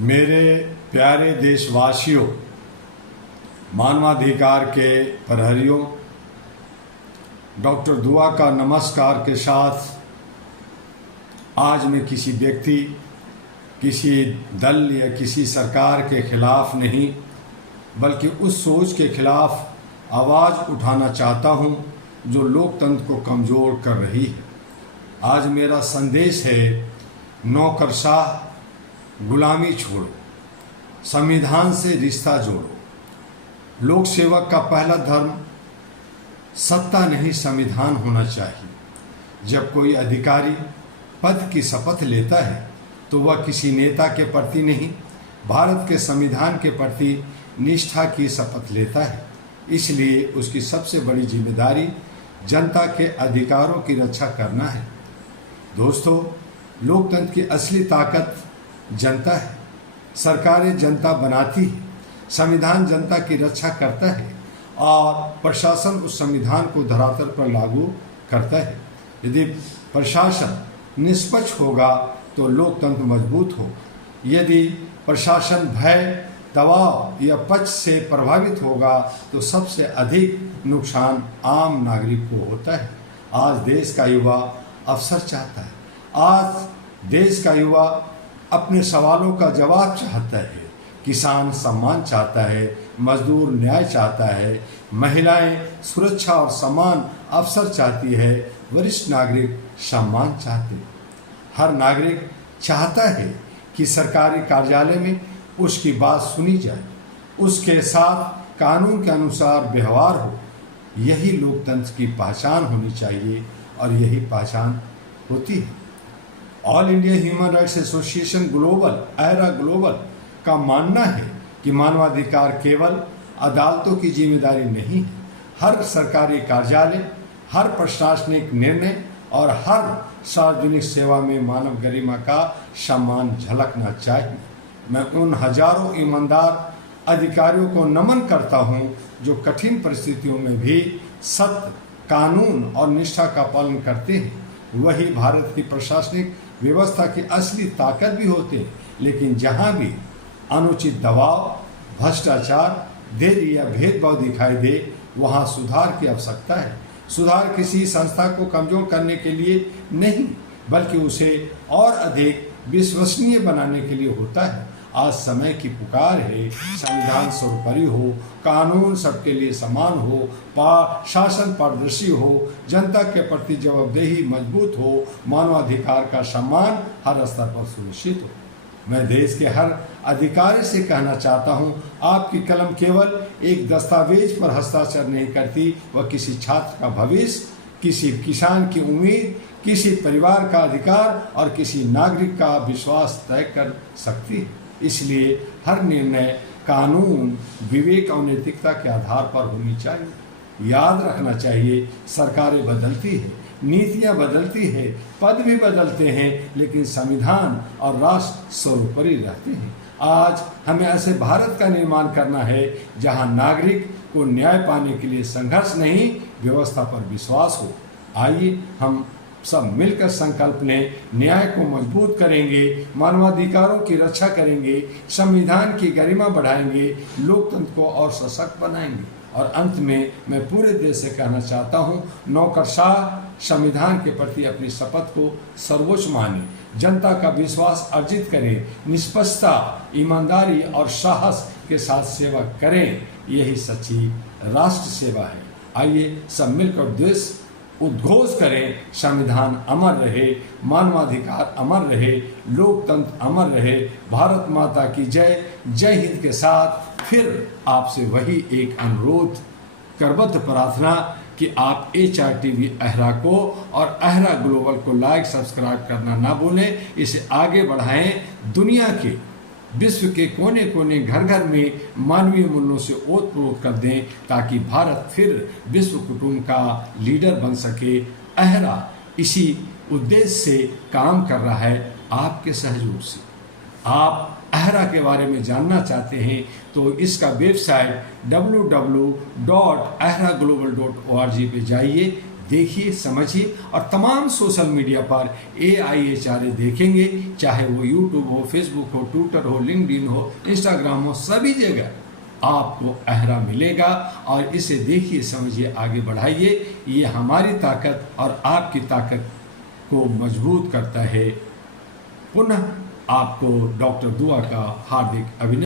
मेरे प्यारे देशवासियों, मानवाधिकार के प्रहरियों, डॉक्टर दुआ का नमस्कार के साथ आज मैं किसी व्यक्ति, किसी दल या किसी सरकार के खिलाफ नहीं, बल्कि उस सोच के खिलाफ आवाज़ उठाना चाहता हूं जो लोकतंत्र को कमज़ोर कर रही है। आज मेरा संदेश है, नौकरशाह गुलामी छोड़ो, संविधान से रिश्ता जोड़ो। लोक सेवक का पहला धर्म सत्ता नहीं संविधान होना चाहिए। जब कोई अधिकारी पद की शपथ लेता है तो वह किसी नेता के प्रति नहीं, भारत के संविधान के प्रति निष्ठा की शपथ लेता है। इसलिए उसकी सबसे बड़ी जिम्मेदारी जनता के अधिकारों की रक्षा करना है। दोस्तों, लोकतंत्र की असली ताकत जनता है। सरकारें जनता बनाती है, संविधान जनता की रक्षा करता है और प्रशासन उस संविधान को धरातल पर लागू करता है। यदि प्रशासन निष्पक्ष होगा तो लोकतंत्र मजबूत हो। यदि प्रशासन भय, दबाव या पक्ष से प्रभावित होगा तो सबसे अधिक नुकसान आम नागरिक को होता है। आज देश का युवा अवसर चाहता है। आज देश का युवा अपने सवालों का जवाब चाहता है। किसान सम्मान चाहता है, मजदूर न्याय चाहता है, महिलाएं सुरक्षा और समान अवसर चाहती है, वरिष्ठ नागरिक सम्मान चाहते हैं। हर नागरिक चाहता है कि सरकारी कार्यालय में उसकी बात सुनी जाए, उसके साथ कानून के अनुसार व्यवहार हो। यही लोकतंत्र की पहचान होनी चाहिए और यही पहचान होती है। All India human rights association global, era global का मानना है कि मानवाधिकार केवल अदालतों की जिम्मेदारी नहीं है। हर सरकारी कार्यालय, हर प्रशासनिक निर्णय और हर सार्वजनिक सेवा में मानव गरिमा का सम्मान झलकना चाहिए। मैं उन हजारों ईमानदार अधिकारियों को नमन करता हूं जो कठिन परिस्थितियों में भी सत्य, कानून और निष्ठा का पालन करते हैं। वही भारत की प्रशासनिक व्यवस्था की असली ताकत भी होते हैं। लेकिन जहां भी अनुचित दबाव, भ्रष्टाचार, देरी या भेदभाव दिखाई दे, वहां सुधार की आवश्यकता है। सुधार किसी संस्था को कमजोर करने के लिए नहीं, बल्कि उसे और अधिक विश्वसनीय बनाने के लिए होता है। आज समय की पुकार है, संविधान सर्वोपरि हो, कानून सबके लिए समान हो, शासन पारदर्शी हो, जनता के प्रति जवाबदेही मजबूत हो, मानवाधिकार का सम्मान हर स्तर पर सुनिश्चित हो। मैं देश के हर अधिकारी से कहना चाहता हूं, आपकी कलम केवल एक दस्तावेज पर हस्ताक्षर नहीं करती, वह किसी छात्र का भविष्य, किसी किसान की उम्मीद, किसी परिवार का अधिकार और किसी नागरिक का विश्वास तय कर सकती है। इसलिए हर निर्णय कानून, विवेक और नैतिकता के आधार पर होनी चाहिए। याद रखना चाहिए, सरकारें बदलती है, नीतियां बदलती है, पद भी बदलते हैं, लेकिन संविधान और राष्ट्र सर्वोपरि रहते हैं। आज हमें ऐसे भारत का निर्माण करना है जहां नागरिक को न्याय पाने के लिए संघर्ष नहीं, व्यवस्था पर विश्वास हो। आइए हम सब मिलकर संकल्प लें, न्याय को मजबूत करेंगे, मानवाधिकारों की रक्षा करेंगे, संविधान की गरिमा बढ़ाएंगे, लोकतंत्र को और सशक्त बनाएंगे। और अंत में मैं पूरे देश से कहना चाहता हूं, नौकरशाह संविधान के प्रति अपनी शपथ को सर्वोच्च माने, जनता का विश्वास अर्जित करें, निष्पक्षता, ईमानदारी और साहस के साथ सेवा करें। यही सच्ची राष्ट्र सेवा है। आइए सब मिलकर देश उद्घोष करें, संविधान अमर रहे, मानवाधिकार अमर रहे, लोकतंत्र अमर रहे। भारत माता की जय। जय हिंद के साथ फिर आपसे वही एक अनुरोध, करबद्ध प्रार्थना कि आप HRTV अहरा को और अहरा ग्लोबल को लाइक, सब्सक्राइब करना ना भूलें। इसे आगे बढ़ाएं, दुनिया के, विश्व के कोने कोने, घर घर में मानवीय मूल्यों से ओतप्रोत कर दें, ताकि भारत फिर विश्व कुटुंब का लीडर बन सके। अहरा इसी उद्देश्य से काम कर रहा है, आपके सहयोग से। आप अहरा के बारे में जानना चाहते हैं तो इसका वेबसाइट www.ahraglobal.org पे जाइए, देखिए, समझिए और तमाम सोशल मीडिया पर AIHRA देखेंगे, चाहे वो यूट्यूब हो, फेसबुक हो, ट्विटर हो, लिंक्डइन हो, इंस्टाग्राम हो, सभी जगह आपको अहरा मिलेगा। और इसे देखिए, समझिए, आगे बढ़ाइए। ये हमारी ताकत और आपकी ताकत को मजबूत करता है। पुनः आपको डॉक्टर दुआ का हार्दिक अभिनंदन।